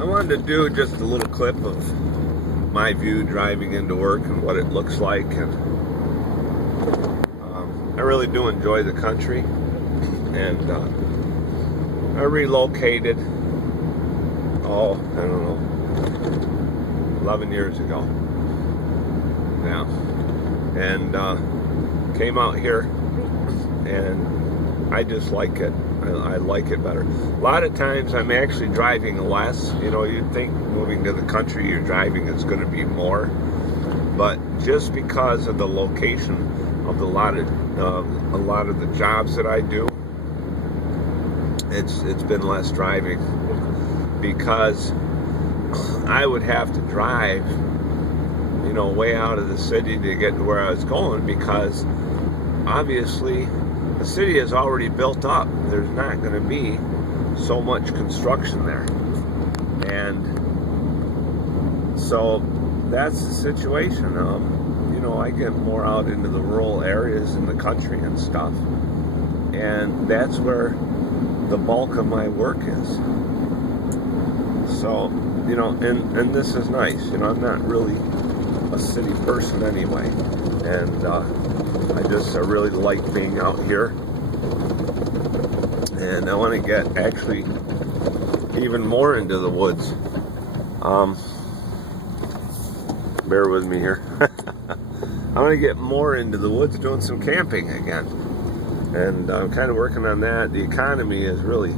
I wanted to do just a little clip of my view driving into work and what it looks like, and I really do enjoy the country, and I relocated, I don't know, 11 years ago now, and came out here, and I just like it. I like it better. A lot of times I'm actually driving less. You know, you'd think moving to the country you're driving is going to be more, but just because of the location of a lot of the jobs that I do, it's been less driving, because I would have to drive, you know, way out of the city to get to where I was going, because obviously the city is already built up. There's not going to be so much construction there. And so that's the situation. You know, I get more out into the rural areas in the country and stuff. And that's where the bulk of my work is. So, you know, and this is nice. You know, I'm not really a city person anyway. And I really like being out here, and I want to get actually even more into the woods. Bear with me here. I want to get more into the woods, doing some camping again, and I'm kind of working on that. The economy has really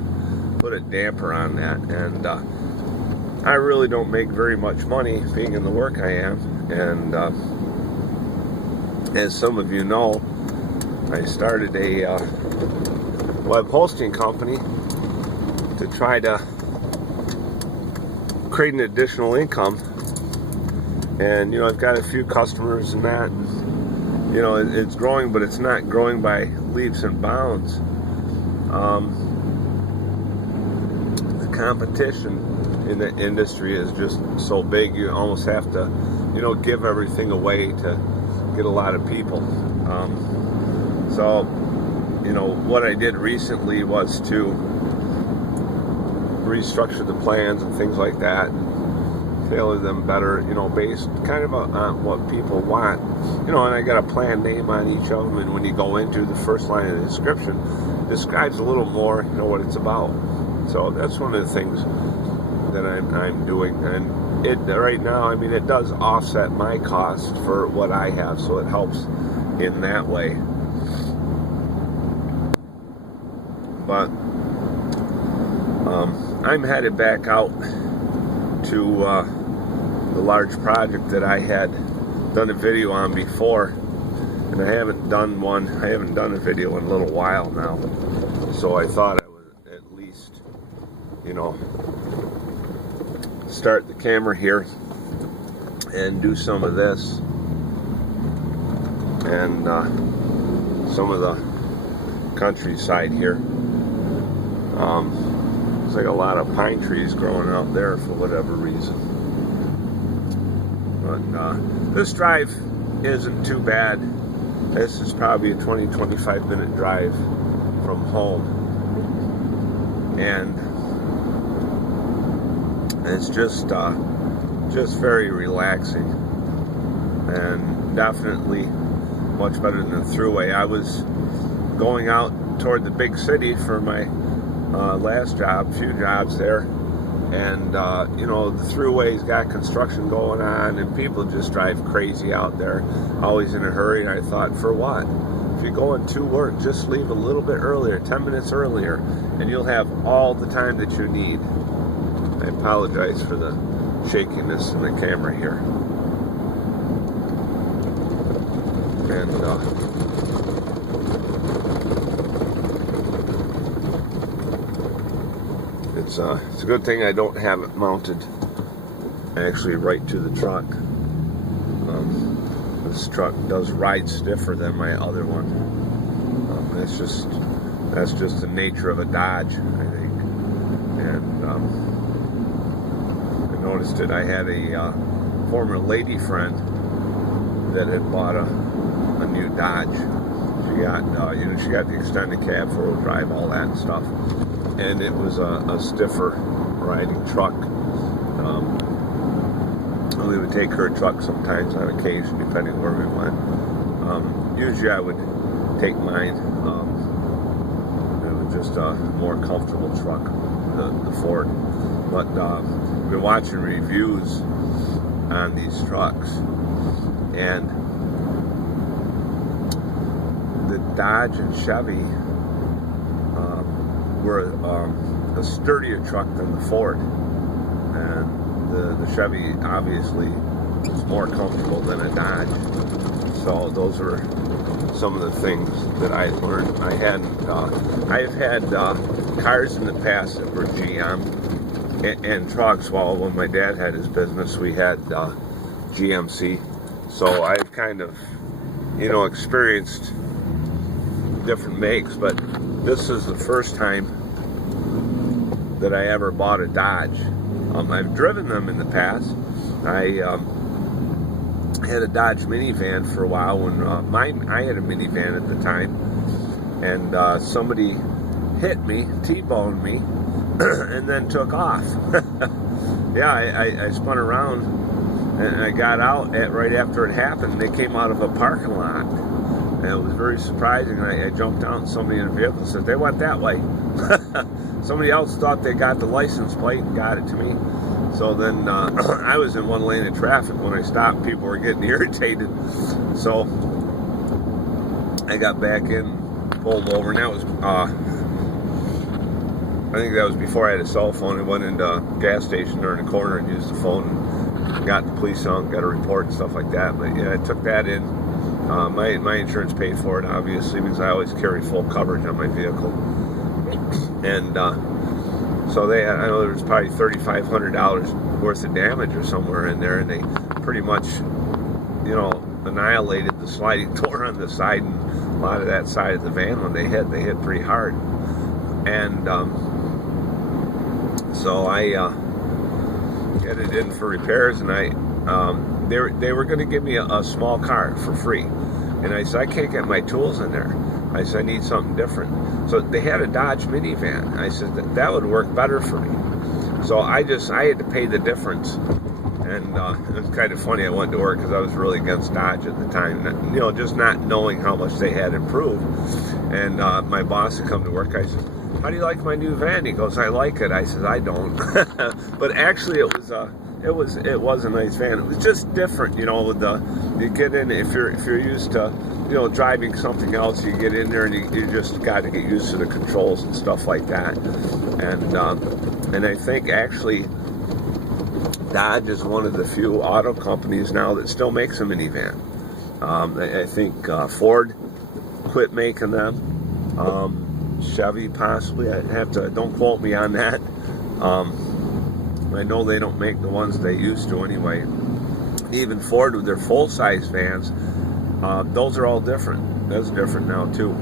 put a damper on that, and I really don't make very much money being in the work I am, and as some of you know, I started a web hosting company to try to create an additional income. And, you know, I've got a few customers and that. You know, it's growing, but it's not growing by leaps and bounds. The competition in the industry is just so big, you almost have to, you know, give everything away to get a lot of people. So, you know, what I did recently was to restructure the plans and things like that, tailor them better, you know, based kind of on what people want. You know, and I got a plan name on each of them, and when you go into the first line of the description, it describes a little more, you know, what it's about. So that's one of the things that I'm doing, and it right now, I mean, it does offset my cost for what I have, so it helps in that way. But I'm headed back out to the large project that I had done a video on before, and I haven't done a video in a little while now, so I thought I would at least, you know, start the camera here and do some of this, and some of the countryside here. There's like a lot of pine trees growing out there for whatever reason. But this drive isn't too bad. This is probably a 20-25 minute drive from home, and it's just very relaxing, and definitely much better than the thruway. I was going out toward the big city for my last job, few jobs there, and you know, the thruway's got construction going on, and people just drive crazy out there, always in a hurry. And I thought, for what? If you're going to work, just leave a little bit earlier, 10 minutes earlier, and you'll have all the time that you need. I apologize for the shakiness in the camera here. And it's a good thing I don't have it mounted actually right to the truck. This truck does ride stiffer than my other one. That's just the nature of a Dodge, I think. And I noticed it. I had a former lady friend that had bought a new Dodge. She got she got the extended cab, 4-wheel drive, all that stuff, and it was a stiffer riding truck. we would take her truck sometimes on occasion, depending where we went. Usually I would take mine. It was just a more comfortable truck, the Ford. But I've been watching reviews on these trucks, and the Dodge and Chevy were a sturdier truck than the Ford, and the Chevy obviously is more comfortable than a Dodge. So those are some of the things that I learned. I've had cars in the past that were GM and trucks. Well, when my dad had his business, we had GMC. So I've kind of, experienced different makes, but this is the first time that I ever bought a Dodge. I've driven them in the past. I had a Dodge minivan for a while when I had a minivan at the time, and somebody hit me, T-boned me, and then took off. Yeah, I spun around and I got out right after it happened. They came out of a parking lot, and it was very surprising. I jumped out, and somebody in the vehicle said, "They went that way." Somebody else thought they got the license plate and got it to me. So then I was in one lane of traffic. When I stopped, people were getting irritated. So I got back in, pulled over, and that was, I think that was before I had a cell phone. I went into a gas station there in the corner and used the phone and got the police out, got a report and stuff like that. But yeah, I took that in. My insurance paid for it, obviously, because I always carry full coverage on my vehicle. And so I know there was probably $3,500 worth of damage or somewhere in there, and they pretty much, annihilated the sliding door on the side and a lot of that side of the van when they hit pretty hard. And so I get it in for repairs, and they were going to give me a small car for free, and I said, I can't get my tools in there. I said, I need something different. So they had a Dodge minivan. I said, that would work better for me. So I had to pay the difference. And it was kind of funny. I went to work because I was really against Dodge at the time, just not knowing how much they had improved. And my boss had come to work. I said, how do you like my new van? He goes, I like it. I said, I don't. But actually it was a nice van. It was just different, with you get in, if you're used to, driving something else, you get in there and you just got to get used to the controls and stuff like that. And I think actually Dodge is one of the few auto companies now that still makes a minivan. I think Ford quit making them. Chevy possibly. Don't quote me on that. I know they don't make the ones they used to anyway. Even Ford with their full-size vans, those are all different. That's different now too.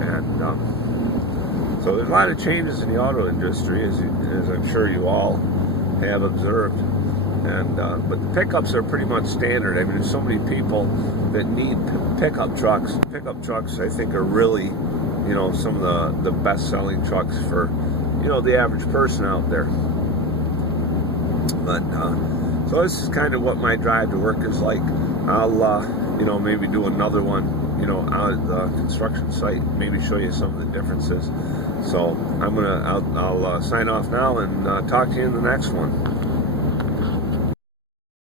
And so there's a lot of changes in the auto industry, as I'm sure you all have observed. And but the pickups are pretty much standard. I mean, there's so many people that need pickup trucks. Pickup trucks, I think, are really, some of the best-selling trucks for, the average person out there. But so this is kind of what my drive to work is like. I'll maybe do another one, out at the construction site, maybe show you some of the differences. So I'll sign off now and talk to you in the next one.